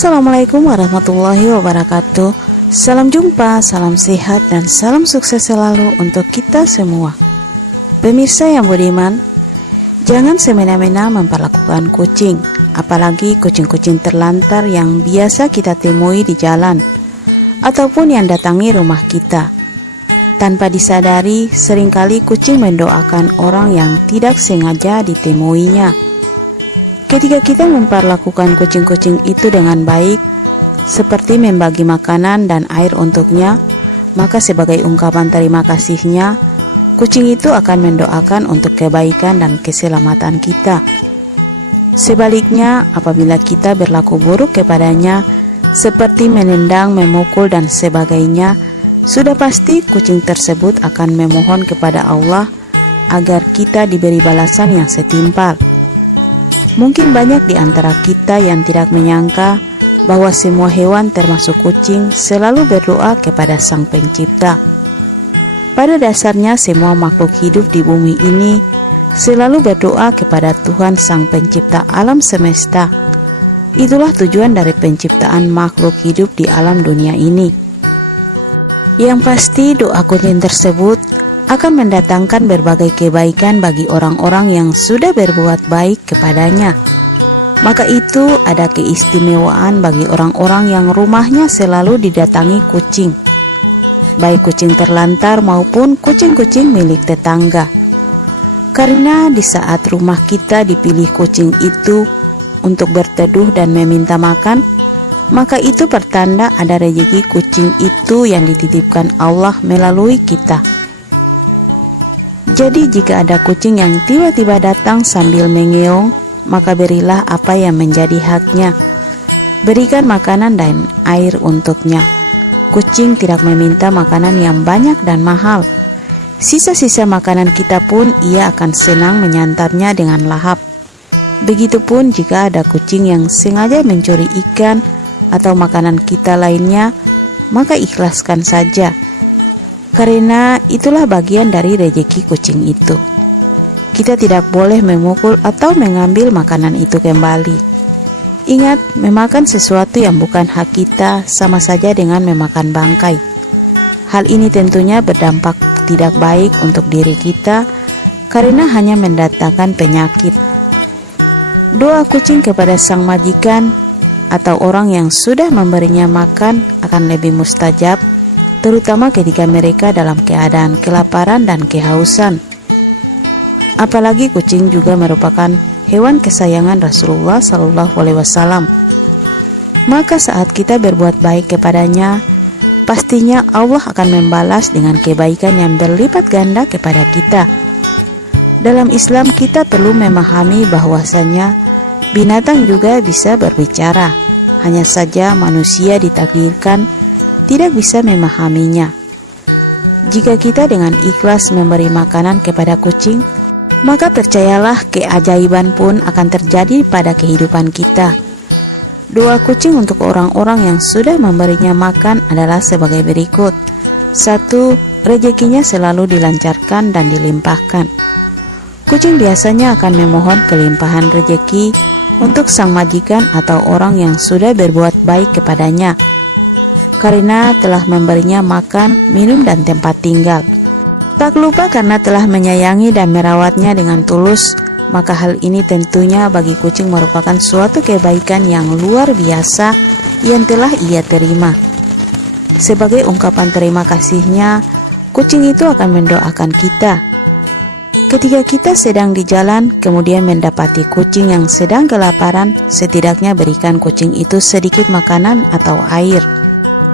Assalamualaikum warahmatullahi wabarakatuh. Salam jumpa, salam sehat, dan salam sukses selalu untuk kita semua. Pemirsa yang budiman, jangan semena-mena memperlakukan kucing, apalagi kucing-kucing terlantar yang biasa kita temui di jalan ataupun yang datangi rumah kita. Tanpa disadari, seringkali kucing mendoakan orang yang tidak sengaja ditemuinya. Ketika kita memperlakukan kucing-kucing itu dengan baik, seperti membagi makanan dan air untuknya, maka sebagai ungkapan terima kasihnya, kucing itu akan mendoakan untuk kebaikan dan keselamatan kita. Sebaliknya, apabila kita berlaku buruk kepadanya, seperti menendang, memukul, dan sebagainya, sudah pasti kucing tersebut akan memohon kepada Allah agar kita diberi balasan yang setimpal. Mungkin banyak di antara kita yang tidak menyangka bahwa semua hewan termasuk kucing selalu berdoa kepada Sang Pencipta. Pada dasarnya semua makhluk hidup di bumi ini selalu berdoa kepada Tuhan Sang Pencipta alam semesta. Itulah tujuan dari penciptaan makhluk hidup di alam dunia ini. Yang pasti doa kucing tersebut akan mendatangkan berbagai kebaikan bagi orang-orang yang sudah berbuat baik kepadanya. Maka itu ada keistimewaan bagi orang-orang yang rumahnya selalu didatangi kucing, baik kucing terlantar maupun kucing-kucing milik tetangga. Karena di saat rumah kita dipilih kucing itu untuk berteduh dan meminta makan, maka itu pertanda ada rezeki kucing itu yang dititipkan Allah melalui kita. Jadi jika ada kucing yang tiba-tiba datang sambil mengeong, maka berilah apa yang menjadi haknya. Berikan makanan dan air untuknya. Kucing tidak meminta makanan yang banyak dan mahal. Sisa-sisa makanan kita pun ia akan senang menyantapnya dengan lahap. Begitupun jika ada kucing yang sengaja mencuri ikan atau makanan kita lainnya, maka ikhlaskan saja. Karena itulah bagian dari rezeki kucing itu. Kita tidak boleh memukul atau mengambil makanan itu kembali. Ingat, memakan sesuatu yang bukan hak kita sama saja dengan memakan bangkai. Hal ini tentunya berdampak tidak baik untuk diri kita karena hanya mendatangkan penyakit. Doa kucing kepada sang majikan atau orang yang sudah memberinya makan akan lebih mustajab, terutama ketika mereka dalam keadaan kelaparan dan kehausan. Apalagi kucing juga merupakan hewan kesayangan Rasulullah SAW. Maka saat kita berbuat baik kepadanya, pastinya Allah akan membalas dengan kebaikan yang berlipat ganda kepada kita. Dalam Islam kita perlu memahami bahwasanya binatang juga bisa berbicara, hanya saja manusia ditakdirkan tidak bisa memahaminya. Jika kita dengan ikhlas memberi makanan kepada kucing, maka percayalah keajaiban pun akan terjadi pada kehidupan kita. Doa kucing untuk orang-orang yang sudah memberinya makan adalah sebagai berikut. 1. Rezekinya selalu dilancarkan dan dilimpahkan. Kucing biasanya akan memohon kelimpahan rezeki untuk sang majikan atau orang yang sudah berbuat baik kepadanya, karena telah memberinya makan, minum, dan tempat tinggal. Tak lupa karena telah menyayangi dan merawatnya dengan tulus, maka hal ini tentunya bagi kucing merupakan suatu kebaikan yang luar biasa yang telah ia terima. Sebagai ungkapan terima kasihnya, kucing itu akan mendoakan kita. Ketika kita sedang di jalan, kemudian mendapati kucing yang sedang kelaparan, setidaknya berikan kucing itu sedikit makanan atau air.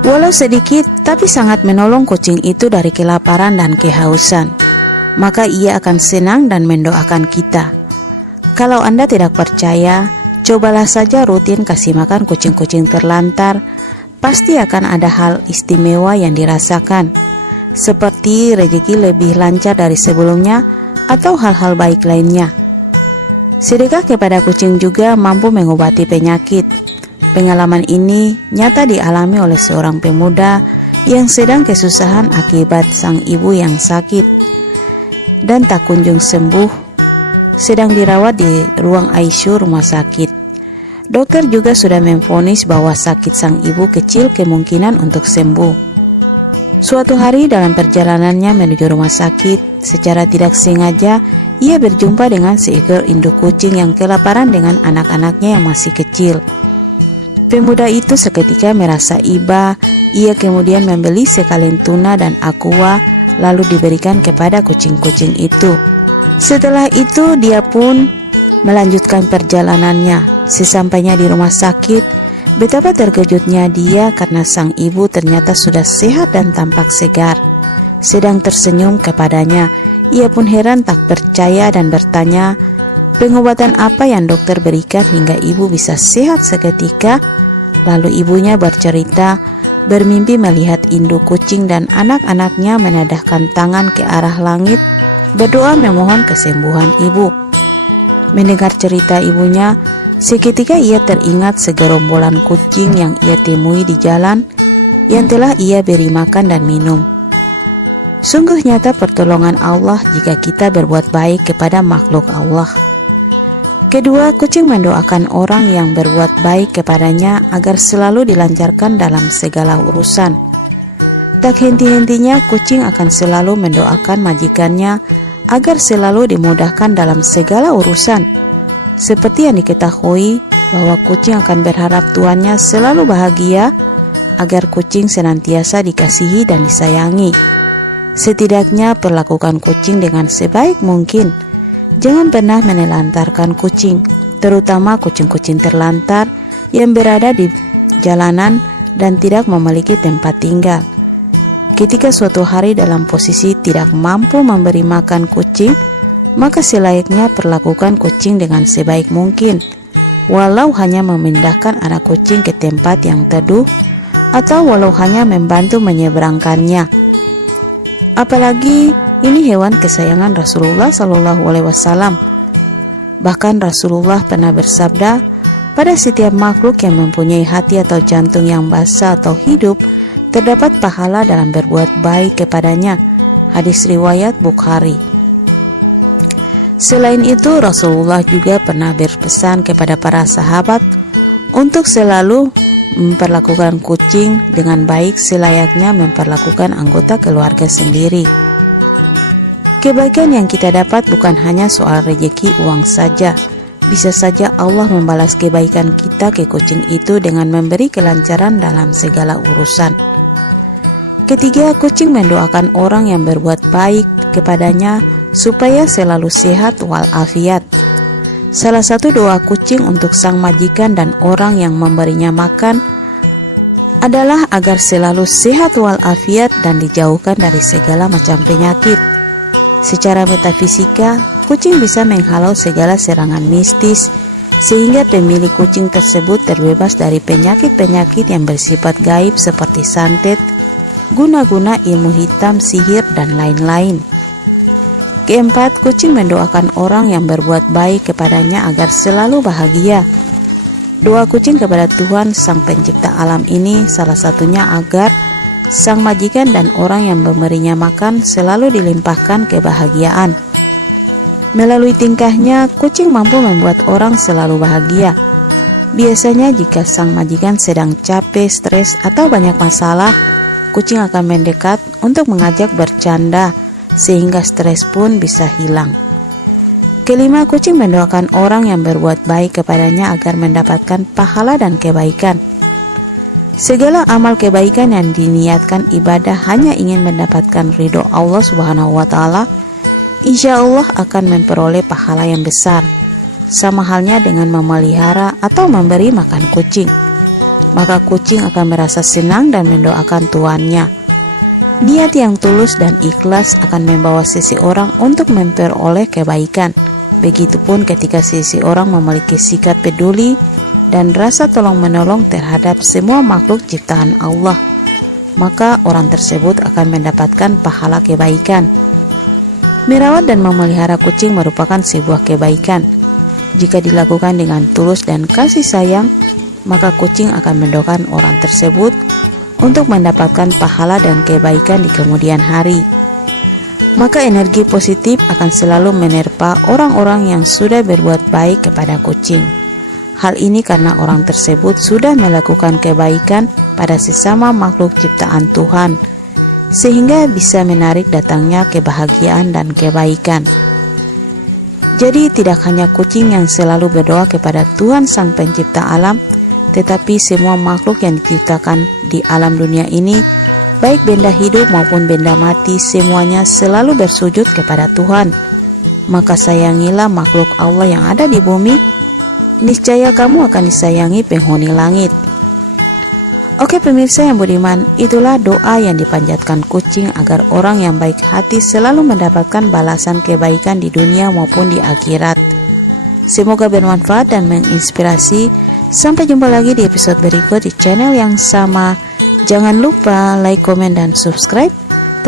Walau sedikit, tapi sangat menolong kucing itu dari kelaparan dan kehausan. Maka ia akan senang dan mendoakan kita. Kalau Anda tidak percaya, cobalah saja rutin kasih makan kucing-kucing terlantar. Pasti akan ada hal istimewa yang dirasakan, seperti rezeki lebih lancar dari sebelumnya atau hal-hal baik lainnya. Sedekah kepada kucing juga mampu mengobati penyakit. Pengalaman ini nyata dialami oleh seorang pemuda yang sedang kesusahan akibat sang ibu yang sakit dan tak kunjung sembuh, sedang dirawat di ruang ICU rumah sakit. Dokter juga sudah memvonis bahwa sakit sang ibu kecil kemungkinan untuk sembuh. Suatu hari dalam perjalanannya menuju rumah sakit, secara tidak sengaja ia berjumpa dengan seekor induk kucing yang kelaparan dengan anak-anaknya yang masih kecil. Pemuda itu seketika merasa iba. Ia kemudian membeli sekalian tuna dan aqua lalu diberikan kepada kucing-kucing itu. Setelah itu dia pun melanjutkan perjalanannya. Sesampainya di rumah sakit, betapa terkejutnya dia karena sang ibu ternyata sudah sehat dan tampak segar, sedang tersenyum kepadanya. Ia pun heran tak percaya dan bertanya, pengobatan apa yang dokter berikan hingga ibu bisa sehat seketika? Lalu ibunya bercerita, bermimpi melihat induk kucing dan anak-anaknya menadahkan tangan ke arah langit, berdoa memohon kesembuhan ibu. Mendengar cerita ibunya, seketika ia teringat segerombolan kucing yang ia temui di jalan, yang telah ia beri makan dan minum. Sungguh nyata pertolongan Allah jika kita berbuat baik kepada makhluk Allah. Kedua, kucing mendoakan orang yang berbuat baik kepadanya agar selalu dilancarkan dalam segala urusan. Tak henti-hentinya kucing akan selalu mendoakan majikannya agar selalu dimudahkan dalam segala urusan. Seperti yang diketahui bahwa kucing akan berharap tuannya selalu bahagia agar kucing senantiasa dikasihi dan disayangi. Setidaknya perlakukan kucing dengan sebaik mungkin. Jangan pernah menelantarkan kucing, terutama kucing-kucing terlantar yang berada di jalanan dan tidak memiliki tempat tinggal. Ketika suatu hari dalam posisi tidak mampu memberi makan kucing, maka selayaknya perlakukan kucing dengan sebaik mungkin, walau hanya memindahkan anak kucing ke tempat yang teduh atau walau hanya membantu menyeberangkannya. Apalagi ini hewan kesayangan Rasulullah SAW. Bahkan Rasulullah pernah bersabda, pada setiap makhluk yang mempunyai hati atau jantung yang basah atau hidup, terdapat pahala dalam berbuat baik kepadanya. Hadis riwayat Bukhari. Selain itu, Rasulullah juga pernah berpesan kepada para sahabat untuk selalu memperlakukan kucing dengan baik selayaknya memperlakukan anggota keluarga sendiri. Kebaikan yang kita dapat bukan hanya soal rezeki uang saja. Bisa saja Allah membalas kebaikan kita ke kucing itu dengan memberi kelancaran dalam segala urusan. Ketiga, kucing mendoakan orang yang berbuat baik kepadanya supaya selalu sehat walafiat. Salah satu doa kucing untuk sang majikan dan orang yang memberinya makan adalah agar selalu sehat walafiat dan dijauhkan dari segala macam penyakit. Secara metafisika, kucing bisa menghalau segala serangan mistis, sehingga pemilik kucing tersebut terbebas dari penyakit-penyakit yang bersifat gaib seperti santet, guna-guna ilmu hitam, sihir, dan lain-lain. Keempat, kucing mendoakan orang yang berbuat baik kepadanya agar selalu bahagia. Doa kucing kepada Tuhan Sang Pencipta alam ini salah satunya agar sang majikan dan orang yang memberinya makan selalu dilimpahkan kebahagiaan. Melalui tingkahnya, kucing mampu membuat orang selalu bahagia. Biasanya jika sang majikan sedang capek, stres, atau banyak masalah, kucing akan mendekat untuk mengajak bercanda, sehingga stres pun bisa hilang. Kelima, kucing mendoakan orang yang berbuat baik kepadanya agar mendapatkan pahala dan kebaikan. Segala amal kebaikan yang diniatkan ibadah hanya ingin mendapatkan ridho Allah Subhanahu wa Ta'ala, insya Allah akan memperoleh pahala yang besar. Sama halnya dengan memelihara atau memberi makan kucing, maka kucing akan merasa senang dan mendoakan tuannya. Niat yang tulus dan ikhlas akan membawa seseorang untuk memperoleh kebaikan. Begitupun ketika seseorang memiliki sikap peduli dan rasa tolong-menolong terhadap semua makhluk ciptaan Allah, maka orang tersebut akan mendapatkan pahala kebaikan. Merawat dan memelihara kucing merupakan sebuah kebaikan. Jika dilakukan dengan tulus dan kasih sayang, maka kucing akan mendoakan orang tersebut untuk mendapatkan pahala dan kebaikan di kemudian hari. Maka energi positif akan selalu menerpa orang-orang yang sudah berbuat baik kepada kucing. Hal ini karena orang tersebut sudah melakukan kebaikan pada sesama makhluk ciptaan Tuhan, sehingga bisa menarik datangnya kebahagiaan dan kebaikan. Jadi tidak hanya kucing yang selalu berdoa kepada Tuhan Sang Pencipta alam, tetapi semua makhluk yang diciptakan di alam dunia ini, baik benda hidup maupun benda mati, semuanya selalu bersujud kepada Tuhan. Maka sayangilah makhluk Allah yang ada di bumi, niscaya kamu akan disayangi penghuni langit. Oke pemirsa yang budiman, itulah doa yang dipanjatkan kucing agar orang yang baik hati selalu mendapatkan balasan kebaikan di dunia maupun di akhirat. Semoga bermanfaat dan menginspirasi. Sampai jumpa lagi di episode berikut di channel yang sama. Jangan lupa like, komen, dan subscribe.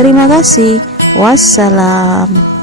Terima kasih. Wassalam.